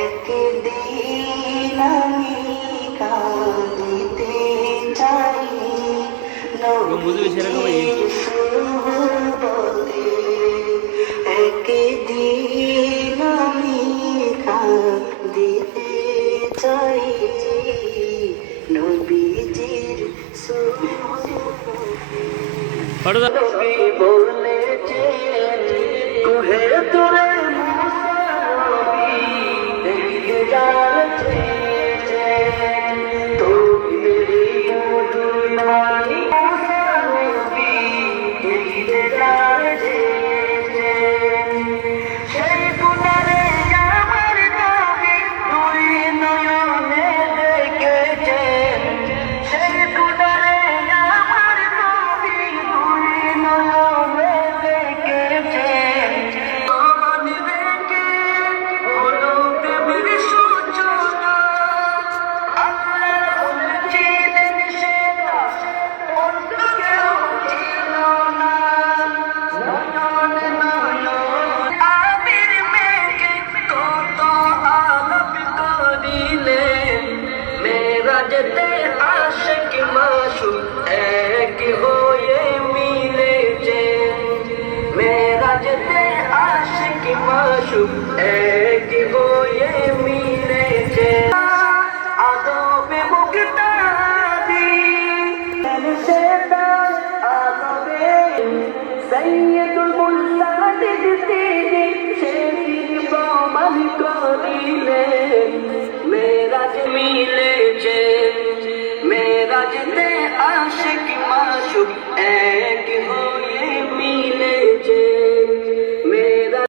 একদিন আমি কাঁদিতে চাই নবীর সুহবতে, একদিন আমি কাঁদিতে চাই নবীজির সুহবতে। নবী বলেছেন কুহে তোরে যেতে আশিক মাশুক এক হয়ে মিলেছে, মেরাজতে আশিক মাশুক এক হয়ে মিলেছে। আদবে মুক্তাদি সেদা আদবে সৈয়দুল মুরসালিন তিনি সেদিন প্রমাণ করিলেন মেরাজ মিলে